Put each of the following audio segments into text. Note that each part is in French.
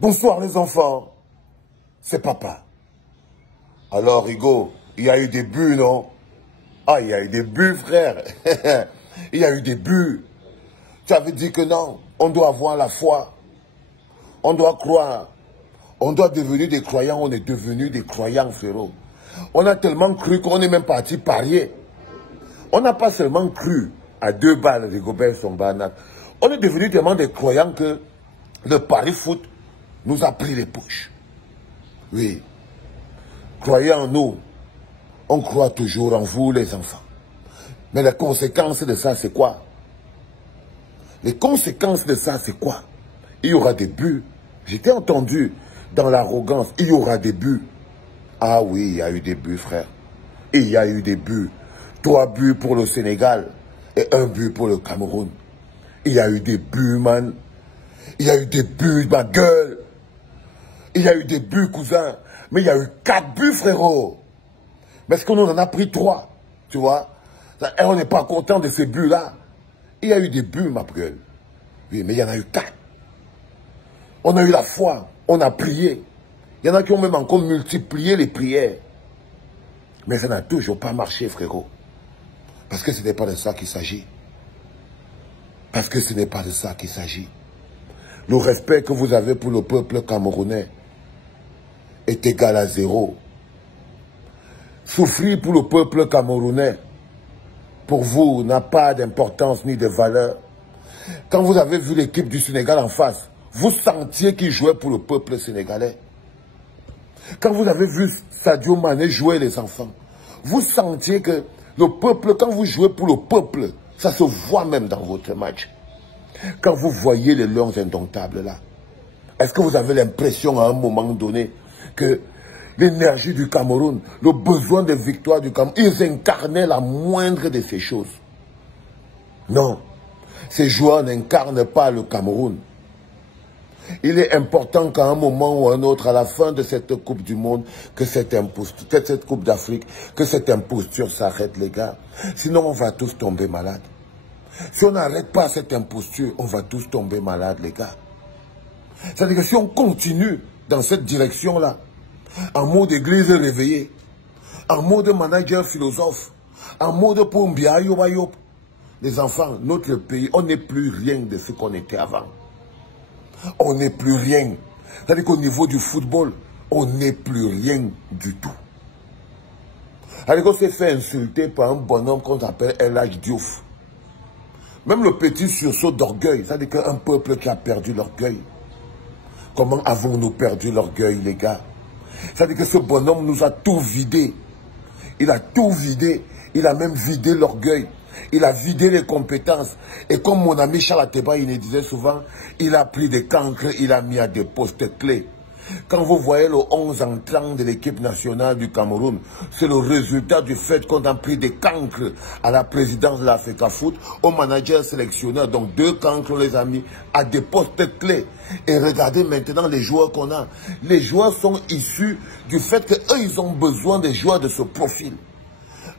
Bonsoir les enfants, c'est papa. Alors Rigo, il y a eu des buts, non? Ah, il y a eu des buts, frère. Il y a eu des buts. Ça veut dire que non, on doit avoir la foi. On doit croire. On doit devenir des croyants. On est devenus des croyants, frérot. On a tellement cru qu'on est même parti parier. On n'a pas seulement cru à 2 balles Rigobert Songba. On est devenus tellement des croyants que le pari foot nous a pris les poches. Oui. Croyez en nous. On croit toujours en vous, les enfants. Mais les conséquences de ça, c'est quoi? Les conséquences de ça, c'est quoi? Il y aura des buts. J'étais entendu dans l'arrogance. Il y aura des buts. Ah oui, il y a eu des buts, frère. Il y a eu des buts. 3 buts pour le Sénégal et 1 but pour le Cameroun. Il y a eu des buts, man. Il y a eu des buts, ma gueule. Il y a eu des buts, cousin. Mais il y a eu 4 buts, frérot. Mais est-ce qu'on en a pris 3? Tu vois? Et on n'est pas content de ces buts-là. Il y a eu des buts, ma gueule. Oui, mais il y en a eu 4. On a eu la foi. On a prié. Il y en a qui ont même encore multiplié les prières. Mais ça n'a toujours pas marché, frérot. Parce que ce n'est pas de ça qu'il s'agit. Parce que ce n'est pas de ça qu'il s'agit. Le respect que vous avez pour le peuple camerounais est égal à 0. Souffrir pour le peuple camerounais, pour vous, n'a pas d'importance ni de valeur. Quand vous avez vu l'équipe du Sénégal en face, vous sentiez qu'il jouait pour le peuple sénégalais. Quand vous avez vu Sadio Mané jouer les enfants, vous sentiez que le peuple, quand vous jouez pour le peuple, ça se voit même dans votre match. Quand vous voyez les lions indomptables là, est-ce que vous avez l'impression à un moment donné que l'énergie du Cameroun, le besoin de victoire du Cameroun, ils incarnaient la moindre de ces choses? Non, ces joueurs n'incarnent pas le Cameroun. Il est important qu'à un moment ou un autre, à la fin de cette Coupe du Monde, que cette Coupe d'Afrique, que cette imposture s'arrête, les gars. Sinon, on va tous tomber malades. Si on n'arrête pas cette imposture, on va tous tomber malades, les gars. C'est-à-dire que si on continue dans cette direction-là, en mode église réveillée, en mode manager philosophe, en mode Pombia, Yobayop, les enfants, notre pays, on n'est plus rien de ce qu'on était avant. On n'est plus rien. C'est-à-dire qu'au niveau du football, on n'est plus rien du tout. C'est-à-dire qu'on s'est fait insulter par un bonhomme qu'on appelle El Hadj Diouf. Même le petit sursaut d'orgueil, c'est-à-dire qu'un peuple qui a perdu l'orgueil. Comment avons-nous perdu l'orgueil, les gars? C'est-à-dire que ce bonhomme nous a tout vidé. Il a tout vidé. Il a même vidé l'orgueil. Il a vidé les compétences. Et comme mon ami Charles Ateba, il me disait souvent, il a pris des cancres, il a mis à des postes clés. Quand vous voyez le 11 entrant de l'équipe nationale du Cameroun, c'est le résultat du fait qu'on a pris des cancres à la présidence de l'Africa Foot, au manager sélectionneur. Donc 2 cancres, on les a mis à des postes clés. Et regardez maintenant les joueurs qu'on a. Les joueurs sont issus du fait qu'eux, ils ont besoin des joueurs de ce profil.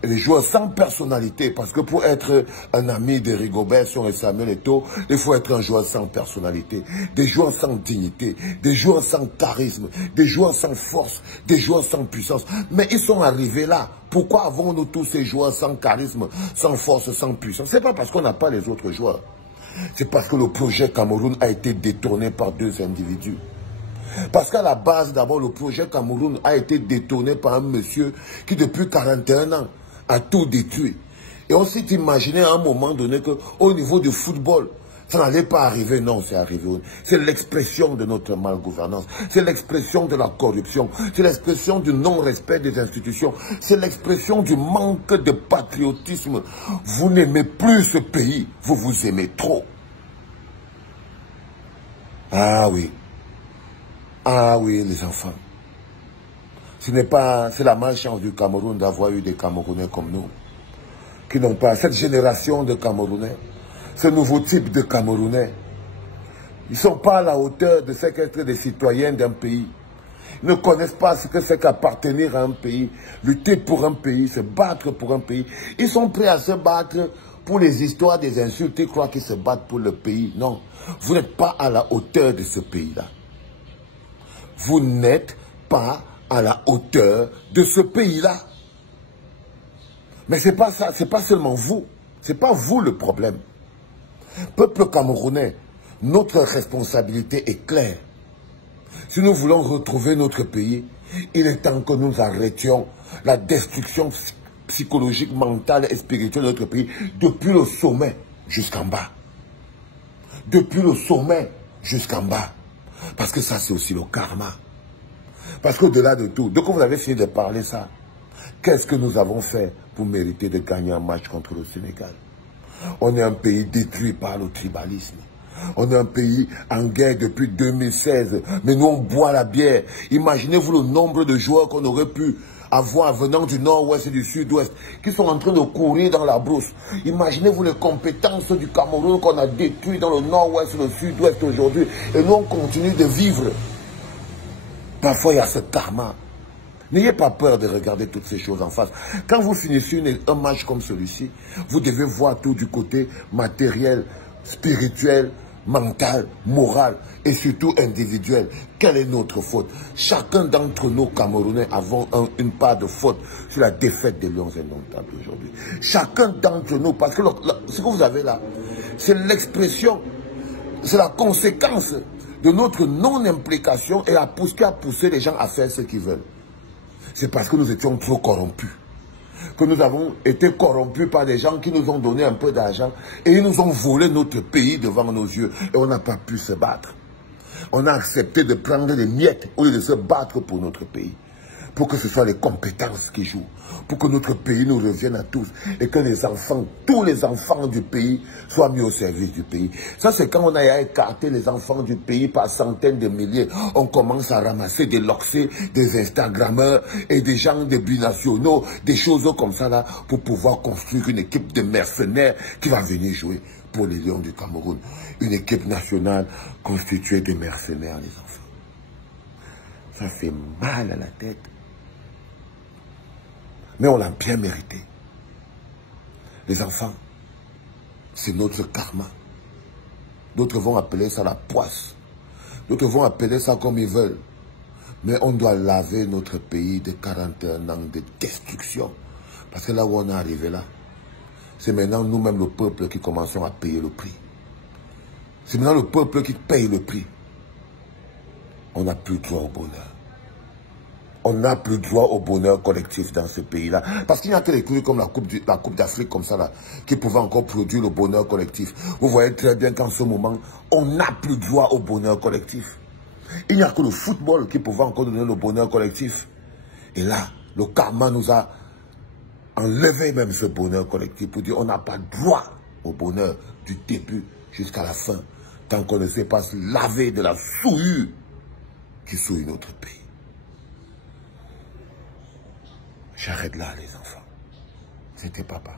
Les joueurs sans personnalité, parce que pour être un ami de Rigobert et Samuel Eto'o, il faut être un joueur sans personnalité, des joueurs sans dignité, des joueurs sans charisme, des joueurs sans force, des joueurs sans puissance. Mais ils sont arrivés là. Pourquoi avons-nous tous ces joueurs sans charisme, sans force, sans puissance? C'est pas parce qu'on n'a pas les autres joueurs. C'est parce que le projet Cameroun a été détourné par 2 individus. Parce qu'à la base, d'abord, le projet Cameroun a été détourné par un monsieur qui, depuis 41 ans, a tout détruit. Et on s'est imaginé à un moment donné qu'au niveau du football, ça n'allait pas arriver. Non, c'est arrivé. C'est l'expression de notre malgouvernance. C'est l'expression de la corruption. C'est l'expression du non-respect des institutions. C'est l'expression du manque de patriotisme. Vous n'aimez plus ce pays. Vous vous aimez trop. Ah oui. Ah oui, les enfants. Ce n'est pas, c'est la malchance du Cameroun d'avoir eu des Camerounais comme nous, qui n'ont pas cette génération de Camerounais, ce nouveau type de Camerounais. Ils ne sont pas à la hauteur de ce qu'être des citoyens d'un pays. Ils ne connaissent pas ce que c'est qu'appartenir à un pays, lutter pour un pays, se battre pour un pays. Ils sont prêts à se battre pour les histoires des insultes. Ils croient qu'ils se battent pour le pays. Non, vous n'êtes pas à la hauteur de ce pays-là. Vous n'êtes pas à la hauteur de ce pays-là. Mais c'est pas ça, c'est pas seulement vous. C'est pas vous le problème. Peuple camerounais, notre responsabilité est claire. Si nous voulons retrouver notre pays, il est temps que nous arrêtions la destruction psychologique, mentale et spirituelle de notre pays depuis le sommet jusqu'en bas. Depuis le sommet jusqu'en bas. Parce que ça, c'est aussi le karma. Parce qu'au-delà de tout, dès que vous avez fini de parler ça, qu'est-ce que nous avons fait pour mériter de gagner un match contre le Sénégal? On est un pays détruit par le tribalisme. On est un pays en guerre depuis 2016. Mais nous, on boit la bière. Imaginez-vous le nombre de joueurs qu'on aurait pu avoir venant du nord-ouest et du sud-ouest qui sont en train de courir dans la brousse. Imaginez-vous les compétences du Cameroun qu'on a détruit dans le nord-ouest et le sud-ouest aujourd'hui. Et nous, on continue de vivre. Parfois, il y a ce karma. N'ayez pas peur de regarder toutes ces choses en face. Quand vous finissez un match comme celui-ci, vous devez voir tout du côté matériel, spirituel, mental, moral et surtout individuel. Quelle est notre faute? Chacun d'entre nous, Camerounais, avons une part de faute sur la défaite des Lions indomptables aujourd'hui. Chacun d'entre nous, parce que ce que vous avez là, c'est l'expression, c'est la conséquence de notre non-implication et qui a poussé les gens à faire ce qu'ils veulent. C'est parce que nous étions trop corrompus. Que nous avons été corrompus par des gens qui nous ont donné un peu d'argent et ils nous ont volé notre pays devant nos yeux et on n'a pas pu se battre. On a accepté de prendre des miettes au lieu de se battre pour notre pays. Pour que ce soit les compétences qui jouent. Pour que notre pays nous revienne à tous. Et que les enfants, tous les enfants du pays soient mis au service du pays. Ça, c'est quand on a écarté les enfants du pays par centaines de milliers. On commence à ramasser des loxés, des Instagrammeurs et des gens des binationaux, des choses comme ça là, pour pouvoir construire une équipe de mercenaires qui va venir jouer pour les Lions du Cameroun. Une équipe nationale constituée de mercenaires, les enfants. Ça fait mal à la tête. Mais on l'a bien mérité. Les enfants, c'est notre karma. D'autres vont appeler ça la poisse. D'autres vont appeler ça comme ils veulent. Mais on doit laver notre pays de 41 ans de destruction. Parce que là où on est arrivé là, c'est maintenant nous-mêmes le peuple qui commençons à payer le prix. C'est maintenant le peuple qui paye le prix. On n'a plus droit au bonheur. On n'a plus droit au bonheur collectif dans ce pays-là. Parce qu'il n'y a que les trucs comme la Coupe d'Afrique comme ça là, qui pouvaient encore produire le bonheur collectif. Vous voyez très bien qu'en ce moment, on n'a plus droit au bonheur collectif. Il n'y a que le football qui pouvait encore donner le bonheur collectif. Et là, le karma nous a enlevé même ce bonheur collectif pour dire on n'a pas droit au bonheur du début jusqu'à la fin, tant qu'on ne sait pas se laver de la souillure qui souille notre pays. J'arrête là, les enfants. C'était papa.